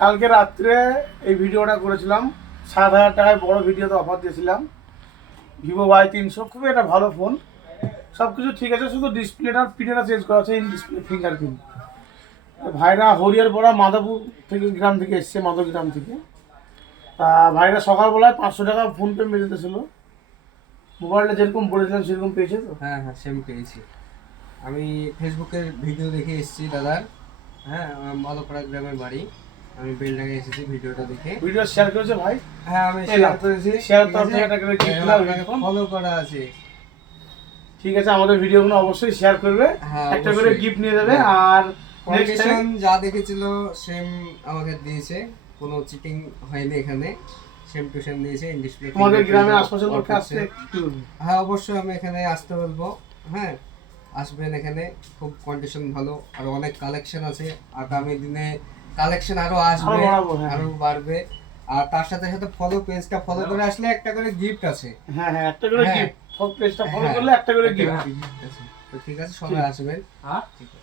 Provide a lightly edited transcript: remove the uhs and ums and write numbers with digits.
কালকে রাত্রে এই ভিডিওটা করেছিলাম, 7,000 টাকায় বড় ভিডিওতে অফার দিয়েছিলাম। ভিভো Y300 খুবই একটা ভালো ফোন, সব কিছু ঠিক আছে, শুধু ডিসপ্লেটার পিনটা চেঞ্জ করা আছে, ইন ডিসপ্লে ফিঙ্গারপ্রিন্ট। ভাইরা হরিয়ার পড়া মাধবপুর থেকে গ্রাম থেকে এসছে, মাধবগ্রাম থেকে। তা ভাইরা সকালবেলায় 500 টাকা ফোনপে মেরে দিয়েছিল। মোবাইলটা যেরকম বলেছিলাম সেরকম পেয়েছে তো? হ্যাঁ হ্যাঁ, সেম পেয়েছি। আমি ফেসবুকের ভিডিও দেখে এসেছি দাদার। হ্যাঁ, আমার মালপাড়া গ্রামের বাড়ি। আমি বেলডাঙ্গে এসেছি ভিডিওটা দেখে। ভিডিও শেয়ার করেছে ভাই? হ্যাঁ, আমি শেয়ার করেছি। শেয়ার তো একটা করে gift দাও এখন। ফলো করা আছে। ঠিক আছে, আমাদের ভিডিওগুলো অবশ্যই শেয়ার করবে, হ্যাঁ, একটা করে অবশ্যই। গিফট নিয়ে যাবে। আর নেক্সট কন্ডিশন টাইম যা দেখেছিল সেম আমাকে দিয়েছে, কোনো চিটিং হয়নি এখানে। সেম টু সেম দিয়েছে। ইন ডিসপ্লে তোমাদের গ্রামের আশপাশের লোককে আসতে একটু। হ্যাঁ, অবশ্যই আমি এখানে আসতে বলবো। হ্যাঁ, আসবেন এখানে। খুব কন্ডিশন ভালো, আর অনেক কালেকশন আছে। আগামী দিনে কালেকশন আরো আসবে, আরো বাড়াবো, হ্যাঁ। আরো বাড়বে। আর তার সাথে সাথে পেজটা ফলো করে আসলে একটা করে গিফট আছে। হ্যাঁ হ্যাঁ, একটা করে হ্যাঁ। গিফট। পেজটা ফলো হ্যাঁ, করলে একটা করে গিফট। gift আছে। তো ঠিক আছে, সবাই আসবেন। হ্যাঁ। ঠিক আছে।